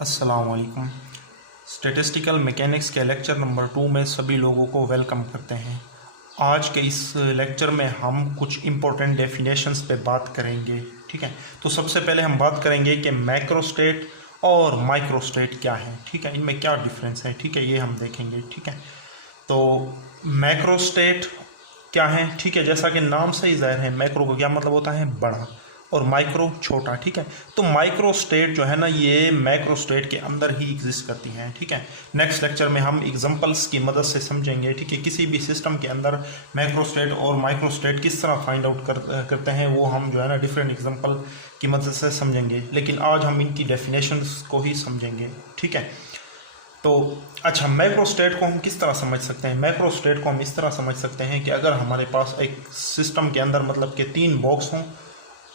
अस्सलाम वालेकुम। Statistical mechanics के लेक्चर नंबर 2 में सभी लोगों को वेलकम करते हैं। आज के इस लेक्चर में हम कुछ इम्पोर्टेंट डेफिनेशंस पे बात करेंगे। ठीक है, तो सबसे पहले हम बात करेंगे कि मैक्रोस्टेट और माइक्रोस्टेट क्या है। ठीक है, इनमें क्या डिफरेंस है। ठीक है, ये हम देखेंगे। ठीक है, तो मैक्रोस्टेट क्या है। ठीक है, जैसा कि नाम से ही जाहिर है, मैक्रो का क्या मतलब होता है, बड़ा, और माइक्रो छोटा। ठीक है, तो माइक्रो स्टेट जो है ना, ये मैक्रो स्टेट के अंदर ही एग्जिस्ट करती हैं। ठीक है, नेक्स्ट लेक्चर में हम एग्जांपल्स की मदद से समझेंगे। ठीक है, किसी भी सिस्टम के अंदर मैक्रो स्टेट और माइक्रो स्टेट किस तरह फाइंड आउट करते हैं, वो हम जो है ना डिफरेंट एग्जांपल की मदद से समझेंगे। लेकिन आज हम इनकी डेफिनेशंस को ही समझेंगे। ठीक है, तो अच्छा, मैक्रो स्टेट को हम किस तरह समझ सकते हैं। मैक्रो स्टेट को हम इस तरह समझ सकते हैं कि अगर हमारे पास एक सिस्टम के अंदर मतलब कि 3 बॉक्स हों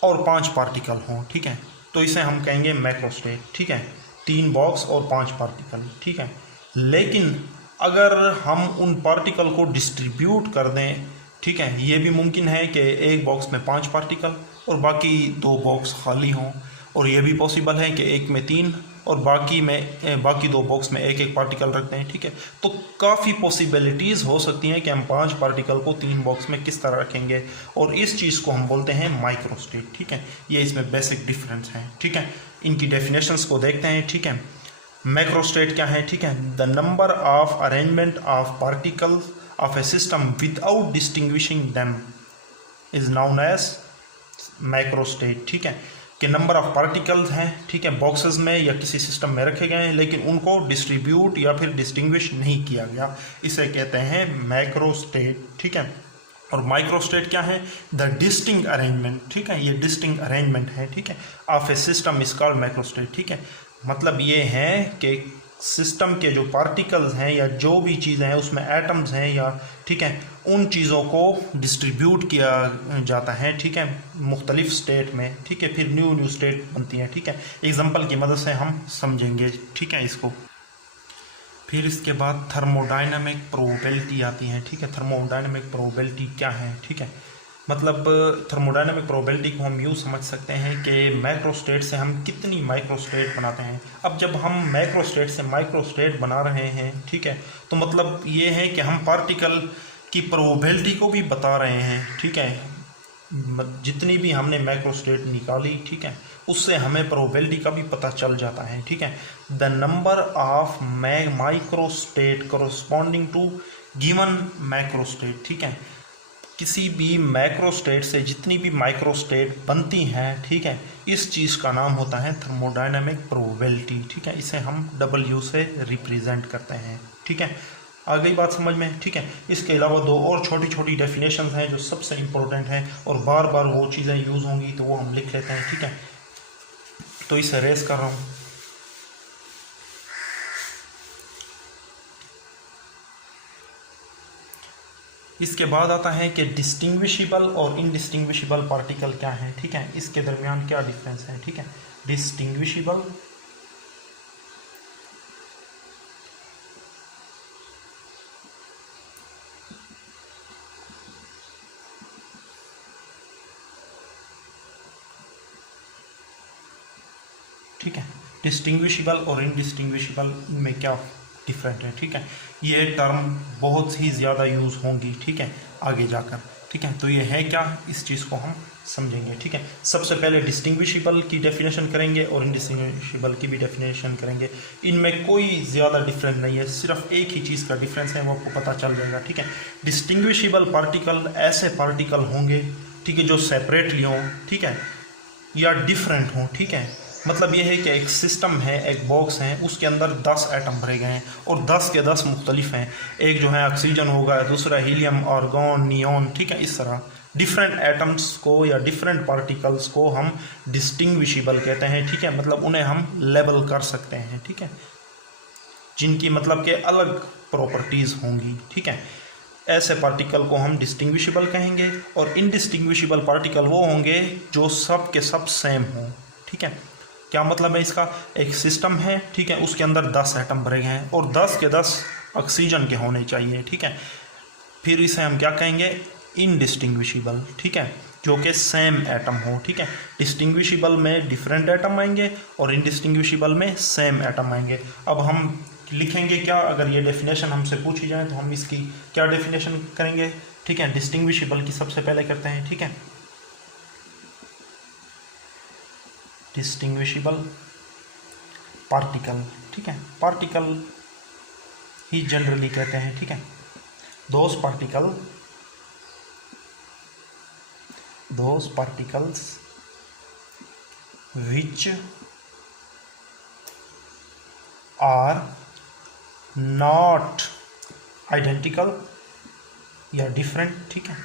और 5 पार्टिकल हों। ठीक है, तो इसे हम कहेंगे मैक्रो स्टेट। ठीक है, 3 बॉक्स और 5 पार्टिकल। ठीक है, लेकिन अगर हम उन पार्टिकल को डिस्ट्रीब्यूट कर दें, ठीक है, ये भी मुमकिन है कि एक बॉक्स में 5 पार्टिकल और बाकी 2 बॉक्स खाली हों, और ये भी पॉसिबल है कि एक में 3 और बाकी 2 बॉक्स में एक पार्टिकल रखते हैं। ठीक है, तो काफ़ी पॉसिबिलिटीज़ हो सकती हैं कि हम 5 पार्टिकल को 3 बॉक्स में किस तरह रखेंगे, और इस चीज़ को हम बोलते हैं माइक्रोस्टेट। ठीक है, ये इसमें बेसिक डिफरेंस है। ठीक है, इनकी डेफिनेशंस को देखते हैं। ठीक है, मैक्रोस्टेट क्या है। ठीक है, the number of arrangement of particles of a system without distinguishing them is known as macrostate. ठीक है, कि नंबर ऑफ पार्टिकल्स हैं, ठीक है, बॉक्सेस में या किसी सिस्टम में रखे गए हैं, लेकिन उनको डिस्ट्रीब्यूट या फिर डिस्टिंग्विश नहीं किया गया, इसे कहते हैं मैक्रोस्टेट। ठीक है, और माइक्रोस्टेट क्या है, द डिस्टिंक्ट अरेंजमेंट। ठीक है, ये डिस्टिंक्ट अरेंजमेंट है। ठीक है, of a system is called macrostate. ठीक है, मतलब ये है कि सिस्टम के जो पार्टिकल्स हैं या जो भी चीज़ें हैं उसमें एटम्स हैं या, ठीक है, उन चीज़ों को डिस्ट्रीब्यूट किया जाता है। ठीक है, मुख्तलिफ स्टेट में। ठीक है, फिर न्यू स्टेट बनती हैं। ठीक है, एग्जांपल की मदद से हम समझेंगे। ठीक है, इसको फिर इसके बाद थर्मोडाइनमिक प्रोबेबिलिटी आती है। ठीक है, थर्मोडाइनमिक प्रोबेबिलिटी क्या है। ठीक है, मतलब थर्मोडाइनमिक प्रोबेबिलिटी को हम यूँ समझ सकते हैं कि मैक्रोस्टेट से हम कितनी माइक्रोस्टेट बनाते हैं। अब जब हम मैक्रोस्टेट से माइक्रोस्टेट बना रहे हैं, ठीक है, तो मतलब ये है कि हम पार्टिकल की प्रोबेबिलिटी को भी बता रहे हैं। ठीक है, जितनी भी हमने मैक्रोस्टेट निकाली, ठीक है, उससे हमें प्रोबेबिलिटी का भी पता चल जाता है। ठीक है, the number of microstate corresponding to given macrostate. ठीक है, किसी भी मैक्रोस्टेट से जितनी भी माइक्रोस्टेट बनती हैं, ठीक है, इस चीज़ का नाम होता है थर्मोडायनामिक प्रोबेबिलिटी। ठीक है, इसे हम W से रिप्रेजेंट करते हैं। ठीक है, आ गई बात समझ में। ठीक है, इसके अलावा 2 और छोटी छोटी डेफिनेशंस हैं जो सबसे इम्पोर्टेंट हैं और बार बार वो चीज़ें यूज़ होंगी, तो वो हम लिख लेते हैं। ठीक है, तो इसे रेस कर रहा हूँ। इसके बाद आता है कि डिस्टिंग्विशिबल और इनडिस्टिंग्विशिबल पार्टिकल क्या है। ठीक है, इसके दरमियान क्या डिफरेंस है। ठीक है, डिस्टिंग्विशिबल ठीक है, डिस्टिंग्विशिबल और इनडिस्टिंग्विशिबल में क्या डिफरेंट है। ठीक है, ये टर्म बहुत ही ज़्यादा यूज़ होंगी। ठीक है, आगे जाकर। ठीक है, तो ये है क्या, इस चीज़ को हम समझेंगे। ठीक है, सबसे पहले डिस्टिंग्विशिबल की डेफिनेशन करेंगे और इनडिस्टिंग्विशिबल की भी डेफिनेशन करेंगे। इनमें कोई ज़्यादा डिफरेंस नहीं है, सिर्फ एक ही चीज़ का डिफरेंस है, वो आपको पता चल जाएगा। ठीक है, डिस्टिंग्विशिबल पार्टिकल ऐसे पार्टिकल होंगे, ठीक है, जो सेपरेटली हों, ठीक है, या डिफरेंट हों। ठीक है, मतलब ये है कि एक सिस्टम है, एक बॉक्स है, उसके अंदर 10 एटम भरे गए हैं और 10 के 10 मुख्तलिफ हैं। एक जो है ऑक्सीजन होगा, दूसरा हीलियम, आर्गॉन, नियॉन। ठीक है, इस तरह डिफरेंट एटम्स को या डिफरेंट पार्टिकल्स को हम डिस्टिंग्विशिबल कहते हैं। ठीक है, मतलब उन्हें हम लेबल कर सकते हैं। ठीक है, जिनकी मतलब के अलग प्रॉपर्टीज़ होंगी। ठीक है, ऐसे पार्टिकल को हम डिस्टिंग्विशिबल कहेंगे, और इनडिस्टिंग्विशिबल पार्टिकल वो होंगे जो सब के सब सेम हों। ठीक है, क्या मतलब है इसका, एक सिस्टम है, ठीक है, उसके अंदर 10 एटम भरे गए हैं और 10 के 10 ऑक्सीजन के होने चाहिए। ठीक है, फिर इसे हम क्या कहेंगे, इनडिस्टिंग्विशिबल। ठीक है, जो कि सेम एटम हो, ठीक है। डिस्टिंग्विशिबल में डिफरेंट एटम आएंगे और इनडिस्टिंग्विशिबल में सेम एटम आएंगे। अब हम लिखेंगे क्या, अगर ये डेफिनेशन हमसे पूछी जाए तो हम इसकी क्या डेफिनेशन करेंगे, ठीक है। डिस्टिंग्विशिबल की सबसे पहले करते हैं, ठीक है। डिस्टिंग्विशिबल पार्टिकल, ठीक है, पार्टिकल ही जनरली कहते हैं, ठीक है। Those particles which are not identical या different, ठीक है,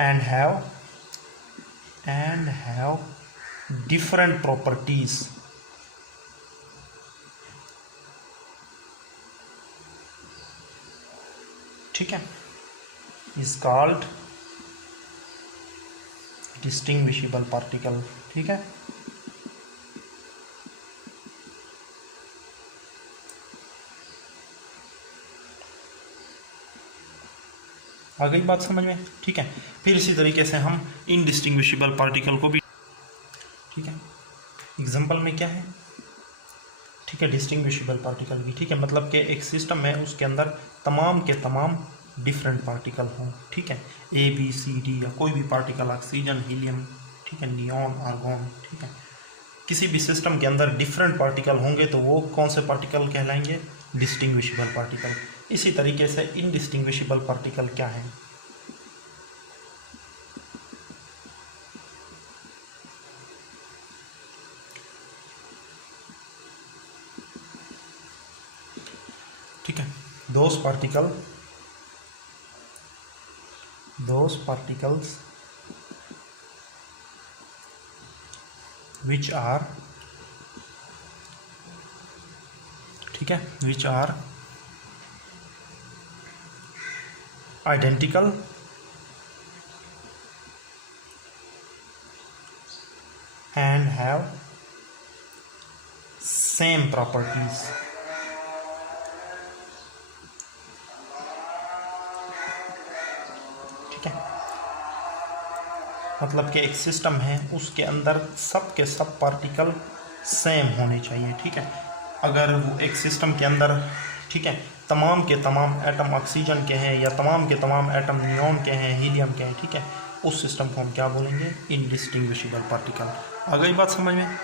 and have different properties, ठीक है, is called डिस्टिंग्विशिबल पार्टिकल, ठीक है। आ गई बात समझ में, ठीक है। फिर इसी तरीके से हम इनडिस्टिंग्विशिबल पार्टिकल को भी, ठीक है, एग्जांपल में क्या है, ठीक है, डिस्टिंग्विशिबल पार्टिकल भी, ठीक है, मतलब कि एक सिस्टम है उसके अंदर तमाम के तमाम डिफरेंट पार्टिकल हों, ठीक है, ए बी सी डी या कोई भी पार्टिकल, ऑक्सीजन, हीलियम, ठीक है, नियॉन, आर्गॉन, ठीक है, किसी भी सिस्टम के अंदर डिफरेंट पार्टिकल होंगे तो वो कौन से पार्टिकल कहलाएंगे, डिस्टिंग्विशिबल पार्टिकल। इसी तरीके से इनडिस्टिंग्विशिबल पार्टिकल क्या है, ठीक है, those particles which are, ठीक है, which are identical and have same properties, ठीक है, मतलब कि एक सिस्टम है उसके अंदर सब के सब पार्टिकल सेम होने चाहिए, ठीक है। अगर वो एक सिस्टम के अंदर, ठीक है, तमाम के तमाम एटम ऑक्सीजन के हैं या तमाम के तमाम एटम नियॉन के हैं, हीलियम के हैं, ठीक है, उस सिस्टम को हम क्या बोलेंगे, इनडिस्टिंग्विशिबल पार्टिकल। आ गई बात समझ में।